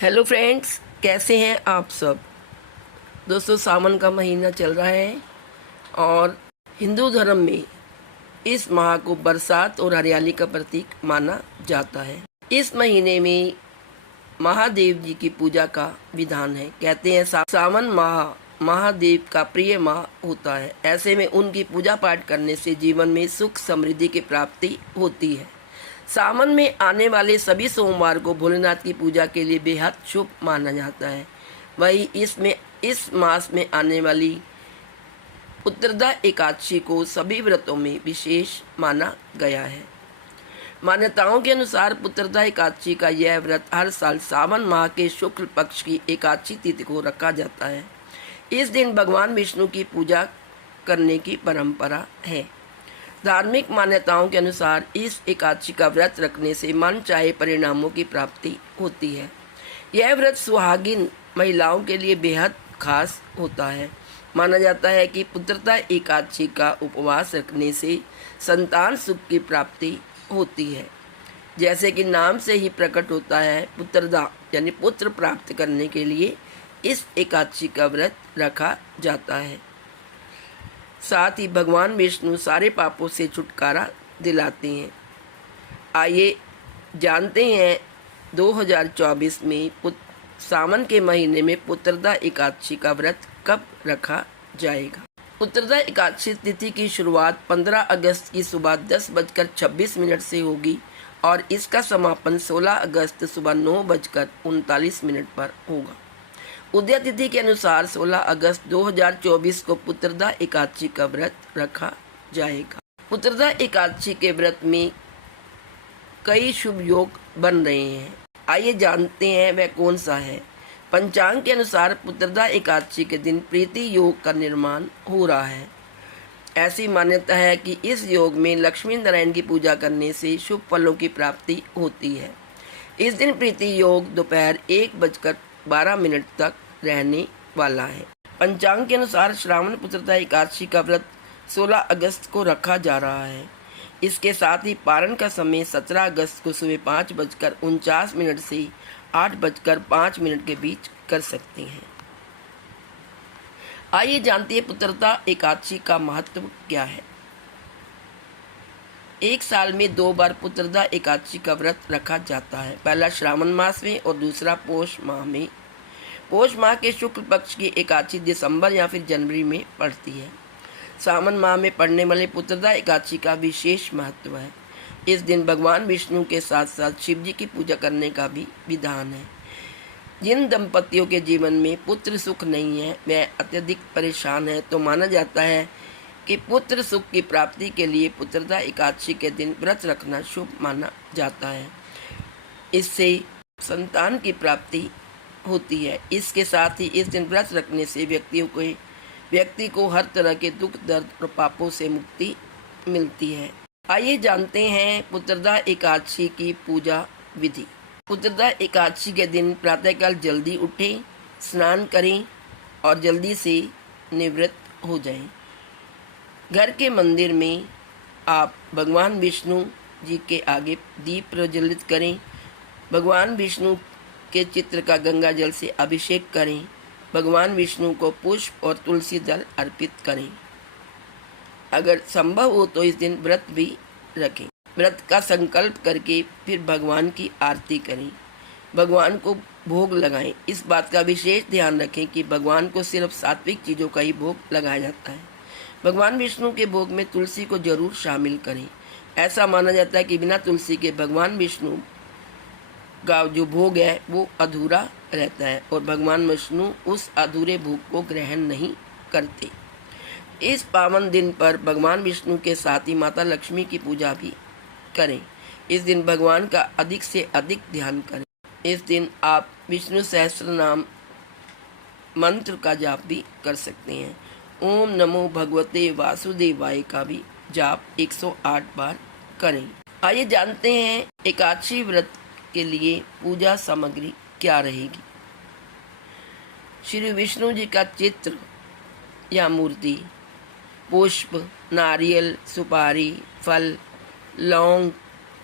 Hello friends, कैसे हैं आप सब। दोस्तों, सावन का महीना चल रहा है और हिंदू धर्म में इस माह को बरसात और हरियाली का प्रतीक माना जाता है। इस महीने में महादेव जी की पूजा का विधान है। कहते हैं सावन माह महादेव का प्रिय माह होता है। ऐसे में उनकी पूजा पाठ करने से जीवन में सुख समृद्धि की प्राप्ति होती है। सावन में आने वाले सभी सोमवार को भोलेनाथ की पूजा के लिए बेहद शुभ माना जाता है। वही इस मास में आने वाली उत्तरदा एकादशी को सभी व्रतों में विशेष माना गया है। मान्यताओं के अनुसार उत्तरदा एकादशी का यह व्रत हर साल सावन माह के शुक्ल पक्ष की एकादशी तिथि को रखा जाता है। इस दिन भगवान विष्णु की पूजा करने की परंपरा है। धार्मिक मान्यताओं के अनुसार इस एकादशी का व्रत रखने से मन चाहे परिणामों की प्राप्ति होती है। यह व्रत सुहागिन महिलाओं के लिए बेहद खास होता है। माना जाता है कि पुत्रदा एकादशी का उपवास रखने से संतान सुख की प्राप्ति होती है। जैसे कि नाम से ही प्रकट होता है, पुत्रदा यानी पुत्र प्राप्त करने के लिए इस एकादशी का व्रत रखा जाता है। साथ ही भगवान विष्णु सारे पापों से छुटकारा दिलाते हैं। आइए जानते हैं 2024 में सावन के महीने में पुत्रदा एकादशी का व्रत कब रखा जाएगा। पुत्रदा एकादशी तिथि की शुरुआत 15 अगस्त की सुबह 10:26 से होगी और इसका समापन 16 अगस्त सुबह 9:39 पर होगा। उदय तिथि के अनुसार 16 अगस्त 2024 को पुत्रदा एकादशी का व्रत रखा जाएगा। पुत्रदा एकादशी के व्रत में कई शुभ योग बन रहे हैं। आइए जानते हैं वह कौन सा है। पंचांग के अनुसार पुत्रदा एकादशी के दिन प्रीति योग का निर्माण हो रहा है। ऐसी मान्यता है कि इस योग में लक्ष्मी नारायण की पूजा करने से शुभ फलों की प्राप्ति होती है। इस दिन प्रीति योग दोपहर 1:12 तक रहने वाला है। पंचांग के अनुसार श्रावण पुत्रदा एकादशी का व्रत 16 अगस्त को रखा जा रहा है। इसके साथ ही पारण का समय 17 अगस्त को सुबह 5:49 से 8:05 के बीच कर सकते हैं। आइए जानते हैं पुत्रदा एकादशी का महत्व क्या है। एक साल में 2 बार पुत्रदा एकादशी का व्रत रखा जाता है। पहला श्रावण मास में और दूसरा पोष माह में। पोष माह के शुक्ल पक्ष की एकादशी दिसंबर या फिर जनवरी में पड़ती है। सावन माह में पड़ने वाले पुत्रदा एकादशी का विशेष महत्व है। इस दिन भगवान विष्णु के साथ साथ शिव जी की पूजा करने का भी विधान है। जिन दंपतियों के जीवन में पुत्र सुख नहीं है, वह अत्यधिक परेशान है, तो माना जाता है कि पुत्र सुख की प्राप्ति के लिए पुत्रदा एकादशी के दिन व्रत रखना शुभ माना जाता है। इससे संतान की प्राप्ति होती है। इसके साथ ही इस दिन व्रत रखने से व्यक्ति को हर तरह के दुख दर्द और पापों से मुक्ति मिलती है। आइए जानते हैं पुत्रदा एकादशी की पूजा विधि। पुत्रदा एकादशी के दिन प्रातःकाल जल्दी उठें, स्नान करें और जल्दी से निवृत्त हो जाएं। घर के मंदिर में आप भगवान विष्णु जी के आगे दीप प्रज्वलित करें। भगवान विष्णु के चित्र का गंगा जल से अभिषेक करें। भगवान विष्णु को पुष्प और तुलसी दल अर्पित करें। अगर संभव हो तो इस दिन व्रत भी रखें। व्रत का संकल्प करके फिर भगवान की आरती करें। भगवान को भोग लगाएं। इस बात का विशेष ध्यान रखें कि भगवान को सिर्फ सात्विक चीज़ों का ही भोग लगाया जाता है। भगवान विष्णु के भोग में तुलसी को जरूर शामिल करें। ऐसा माना जाता है कि बिना तुलसी के भगवान विष्णु का जो भोग है वो अधूरा रहता है और भगवान विष्णु उस अधूरे भोग को ग्रहण नहीं करते। इस पावन दिन पर भगवान विष्णु के साथ ही माता लक्ष्मी की पूजा भी करें। इस दिन भगवान का अधिक से अधिक ध्यान करें। इस दिन आप विष्णु सहस्त्र नाम मंत्र का जाप भी कर सकते हैं। ओम नमो भगवते वासुदेवाय का भी जाप 108 बार करें। आइए जानते हैं एकादशी व्रत के लिए पूजा सामग्री क्या रहेगी। श्री विष्णु जी का चित्र या मूर्ति, पुष्प, नारियल, सुपारी, फल, लौंग,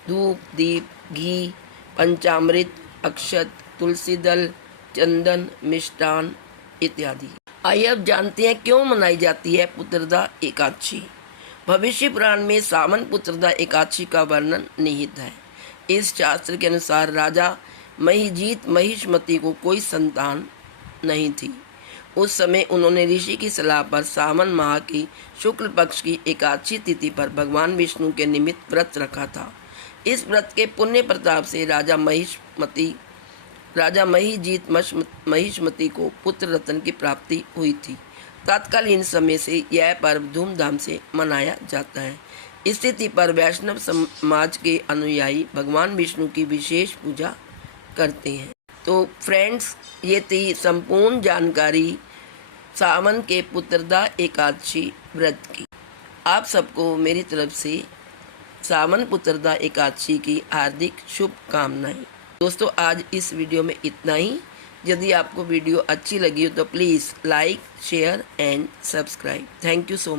धूप, दीप, घी, पंचामृत, अक्षत, तुलसी दल, चंदन, मिष्टान इत्यादि। आइए अब जानते हैं क्यों मनाई जाती है पुत्रदा एकादशी। भविष्य पुराण में सावन पुत्रदा एकादशी का वर्णन निहित है। इस शास्त्र के अनुसार राजा महिजीत महिष्मति को कोई संतान नहीं थी। उस समय उन्होंने ऋषि की सलाह पर सावन माह की शुक्ल पक्ष की एकादशी तिथि पर भगवान विष्णु के निमित्त व्रत रखा था। इस व्रत के पुण्य प्रताप से राजा महिजीत महिष्मति को पुत्र रत्न की प्राप्ति हुई थी। तत्कालीन समय से यह पर्व धूमधाम से मनाया जाता है। इस तिथि पर वैष्णव समाज के अनुयायी भगवान विष्णु की विशेष पूजा करते हैं। तो फ्रेंड्स, ये थी संपूर्ण जानकारी सावन के पुत्रदा एकादशी व्रत की। आप सबको मेरी तरफ से सावन पुत्रदा एकादशी की हार्दिक शुभकामनाएं। दोस्तों, आज इस वीडियो में इतना ही। यदि आपको वीडियो अच्छी लगी हो तो please like, share and subscribe. Thank you so much.